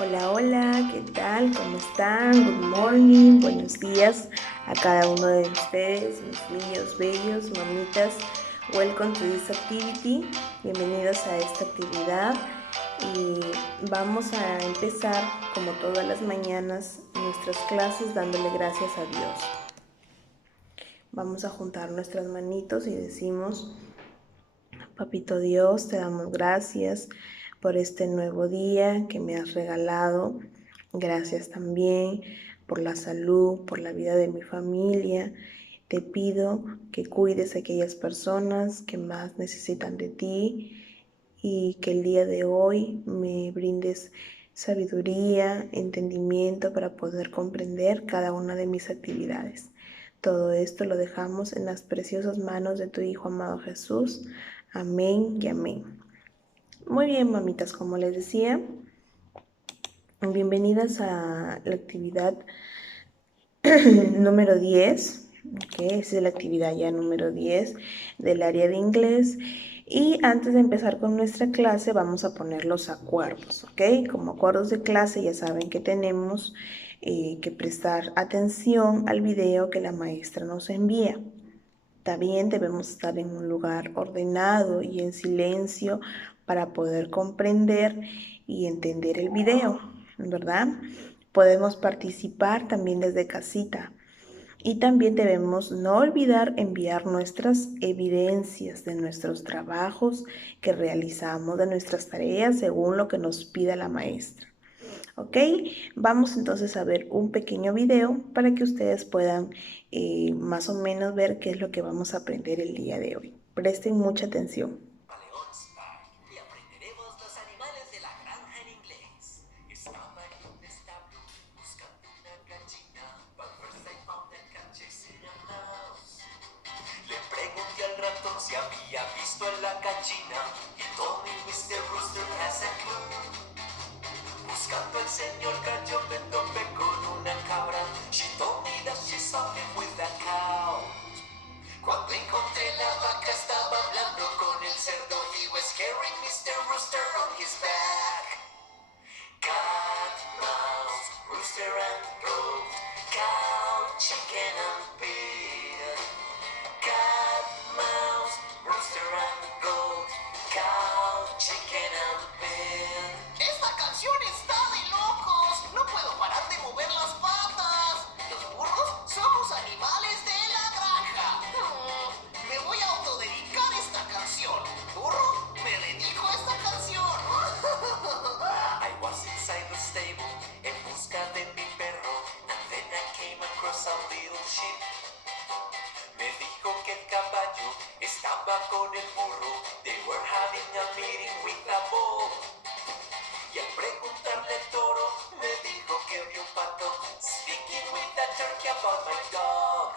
Hola, hola, ¿qué tal? ¿Cómo están? Good morning, buenos días a cada uno de ustedes, mis niños bellos, mamitas. Welcome to this activity. Bienvenidos a esta actividad y vamos a empezar como todas las mañanas nuestras clases dándole gracias a Dios. Vamos a juntar nuestras manitos y decimos: Papito Dios, te damos gracias por este nuevo día que me has regalado. Gracias también por la salud, por la vida de mi familia. Te pido que cuides a aquellas personas que más necesitan de ti y que el día de hoy me brindes sabiduría, entendimiento para poder comprender cada una de mis actividades. Todo esto lo dejamos en las preciosas manos de tu Hijo amado Jesús. Amén y amén. Muy bien, mamitas, como les decía, bienvenidas a la actividad número 10. Esa es la actividad ya número 10 del área de inglés. Y antes de empezar con nuestra clase vamos a poner los acuerdos, ¿ok? Como acuerdos de clase ya saben que tenemos que prestar atención al video que la maestra nos envía. También debemos estar en un lugar ordenado y en silencio para poder comprender y entender el video, ¿verdad? Podemos participar también desde casita. Y también debemos no olvidar enviar nuestras evidencias de nuestros trabajos que realizamos, de nuestras tareas, según lo que nos pida la maestra. ¿Ok? Vamos entonces a ver un pequeño video para que ustedes puedan más o menos ver qué es lo que vamos a aprender el día de hoy. Presten mucha atención. Y aprenderemos los animales de la granja en inglés. Estaba en un establo buscando una gallina. But first I found a cat chasing a mouse. Le pregunté al ratón si había visto a la gallina. Y told me Mr. Rooster has a clue. Buscando al señor gallo me topé con una cabra. She told me that she saw him with a cow. Cuando encontré la vaca estaba hablando con el cerdo. He was carrying Mr. Rooster on his back. Cat, mouse, rooster and goat. Cow, chicken and pig. Cat, mouse, rooster and goat. Cow, chicken and pig. Esta canción está de locos. No puedo parar de mover las patas. Los burros somos animales de la granja. Me voy a autodedicar esta canción. Burro, me dedico a esta canción. I was inside the stable en busca de mi perro. And then I came across a little sheep. Me dijo que el caballo estaba con el burro. They were having a meeting with a bull. Y al preguntarle al toro, me dijo que vio un pato speaking with a turkey about my dog.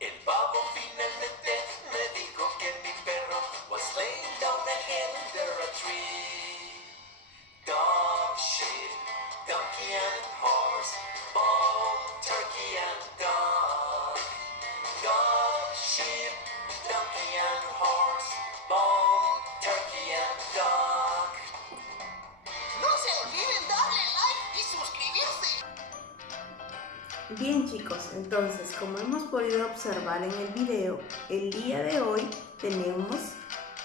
El pavo finalmente me dijo que mi perro was laying down again under a tree. Dog, sheep, donkey and horse, bull, turkey and dog. Dog, sheep, donkey and horse, bull, turkey and dog. No se olviden darle like y suscribirse. Bien, chicos, entonces como hemos podido observar en el video, el día de hoy tenemos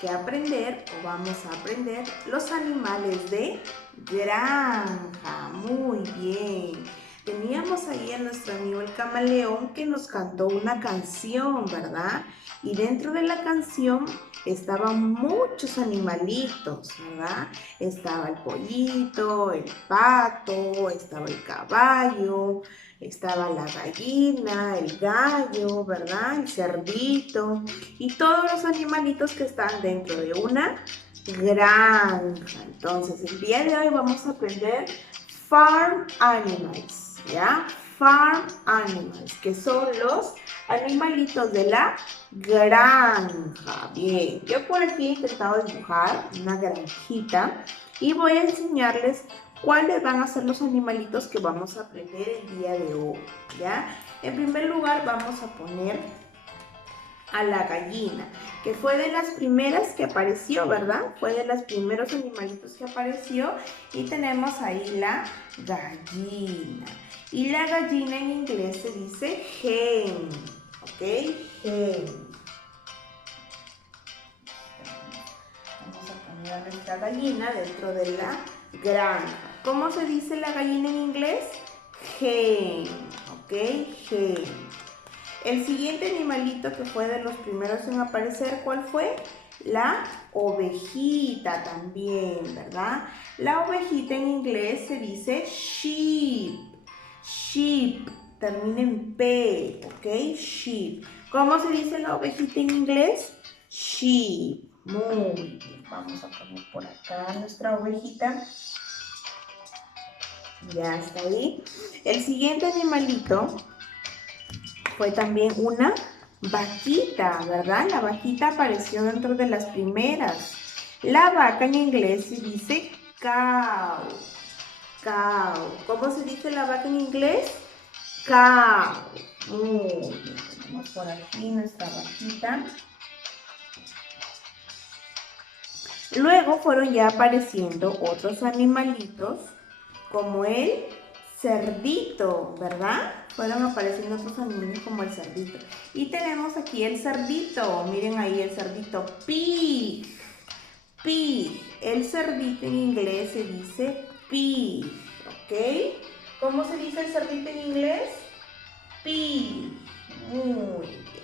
que aprender o vamos a aprender los animales de granja. Muy bien. Teníamos ahí a nuestro amigo el camaleón que nos cantó una canción, ¿verdad? Y dentro de la canción estaban muchos animalitos, ¿verdad? Estaba el pollito, el pato, estaba el caballo, estaba la gallina, el gallo, ¿verdad? El cerdito y todos los animalitos que están dentro de una granja. Entonces, el día de hoy vamos a aprender farm animals, ¿ya? Farm animals, que son los animalitos de la granja. Bien, yo por aquí he intentado dibujar una granjita y voy a enseñarles cuáles van a ser los animalitos que vamos a aprender el día de hoy, ¿ya? En primer lugar vamos a poner a la gallina, que fue de las primeras que apareció, ¿verdad? Fue de los primeros animalitos que apareció. Y tenemos ahí la gallina. Y la gallina en inglés se dice hen, ¿ok? Hen. Vamos a poner a nuestra gallina dentro de la granja. ¿Cómo se dice la gallina en inglés? Hen, ¿ok? Hen. El siguiente animalito que fue de los primeros en aparecer, ¿cuál fue? La ovejita también, ¿verdad? La ovejita en inglés se dice sheep. Sheep, termina en P, ¿ok? Sheep. ¿Cómo se dice la ovejita en inglés? Sheep. Muy bien, vamos a poner por acá nuestra ovejita. Ya está ahí. El siguiente animalito fue también una vaquita, ¿verdad? La vaquita apareció dentro de las primeras. La vaca en inglés se dice cow. Cow. ¿Cómo se dice la vaca en inglés? Cow. Muy bien. Tenemos por aquí nuestra vaquita. Luego fueron ya apareciendo otros animalitos como el cerdito, ¿verdad? Fueron apareciendo otros animales como el cerdito. Y tenemos aquí el cerdito. Miren ahí el cerdito. Pig. Pig. El cerdito en inglés se dice pig. ¿Ok? ¿Cómo se dice el cerdito en inglés? Pig. Muy bien.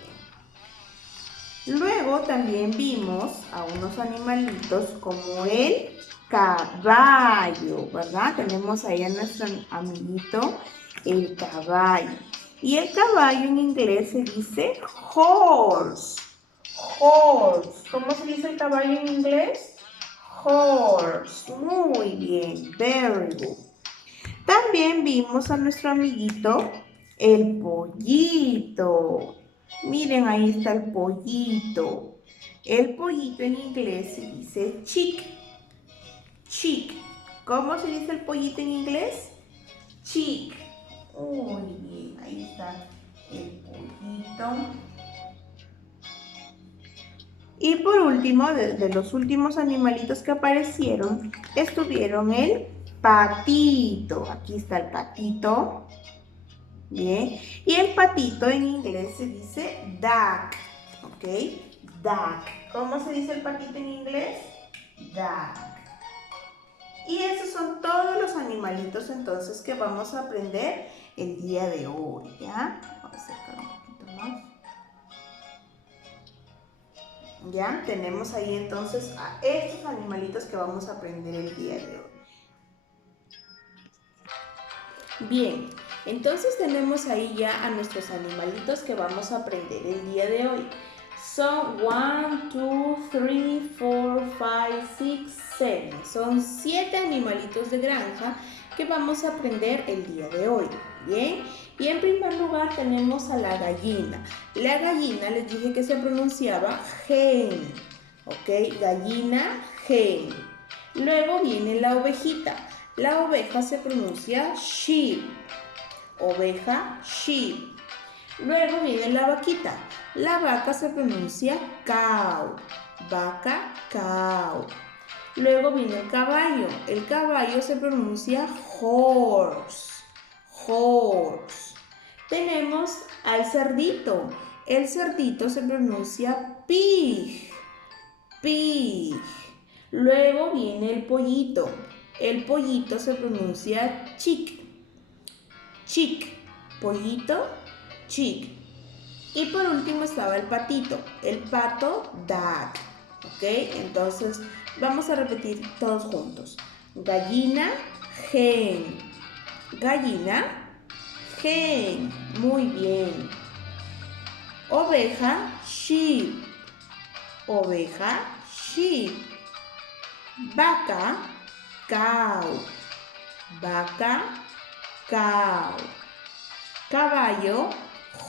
Luego también vimos a unos animalitos como el caballo, ¿verdad? Tenemos ahí a nuestro amiguito el caballo. Y el caballo en inglés se dice horse. Horse. ¿Cómo se dice el caballo en inglés? Horse. Muy bien. Very good. También vimos a nuestro amiguito el pollito. Miren, ahí está el pollito. El pollito en inglés se dice chick. Chick. ¿Cómo se dice el pollito en inglés? Chick. Muy bien, ahí está el pollito. Y por último, de los últimos animalitos que aparecieron, estuvieron el patito. Aquí está el patito. Bien. Y el patito en inglés se dice duck. ¿Ok? Duck. ¿Cómo se dice el patito en inglés? Duck. Y esos son todos los animalitos entonces que vamos a aprender el día de hoy, ¿ya? Vamos a acercar un poquito más. Ya, tenemos ahí entonces a estos animalitos que vamos a aprender el día de hoy. Bien, entonces tenemos ahí ya a nuestros animalitos que vamos a aprender el día de hoy. Son 1, 2, 3, 4, 5, 6, 7. Son 7 animalitos de granja que vamos a aprender el día de hoy. Bien, y en primer lugar tenemos a la gallina. La gallina les dije que se pronunciaba hen. ¿Ok? Gallina, hen. Luego viene la ovejita. La oveja se pronuncia sheep. Oveja, sheep. Luego viene la vaquita. La vaca se pronuncia cow. Vaca, cow. Luego viene el caballo. El caballo se pronuncia horse. Horse. Tenemos al cerdito. El cerdito se pronuncia pig. Pig. Luego viene el pollito. El pollito se pronuncia chick. Chick. Pollito, chick. Y por último estaba el patito. El pato, duck. ¿Ok? Entonces vamos a repetir todos juntos. Gallina, hen. Gallina, hen. Muy bien. Oveja, sheep. Oveja, sheep. Vaca, cow. Vaca, cow. Caballo,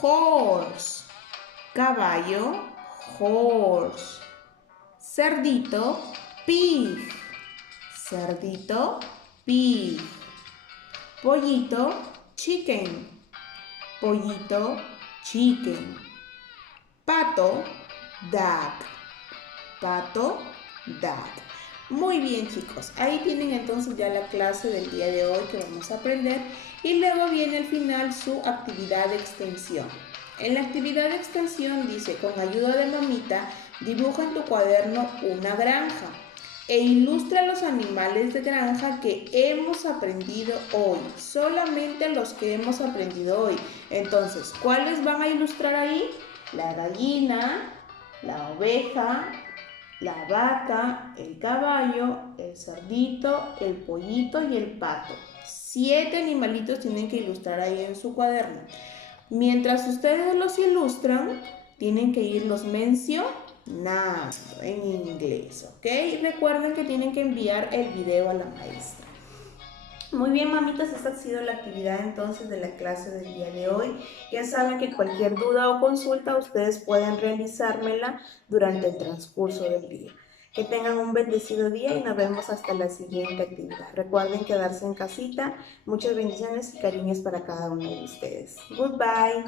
horse. Caballo, horse. Cerdito, pig. Cerdito, pig. Pollito, chicken. Pollito, chicken. Pato, duck. pato, dad. Muy bien, chicos, ahí tienen entonces ya la clase del día de hoy que vamos a aprender y luego viene al final su actividad de extensión. En la actividad de extensión dice, con ayuda de mamita, dibuja en tu cuaderno una granja e ilustra los animales de granja que hemos aprendido hoy, solamente los que hemos aprendido hoy. Entonces, ¿cuáles van a ilustrar ahí? La gallina, la oveja, la vaca, el caballo, el cerdito, el pollito y el pato. 7 animalitos tienen que ilustrar ahí en su cuaderno. Mientras ustedes los ilustran, tienen que irlos mencionando en inglés, ¿ok? Recuerden que tienen que enviar el video a la maestra. Muy bien, mamitas, esta ha sido la actividad entonces de la clase del día de hoy. Ya saben que cualquier duda o consulta ustedes pueden realizármela durante el transcurso del día. Que tengan un bendecido día y nos vemos hasta la siguiente actividad. Recuerden quedarse en casita. Muchas bendiciones y cariños para cada uno de ustedes. Goodbye.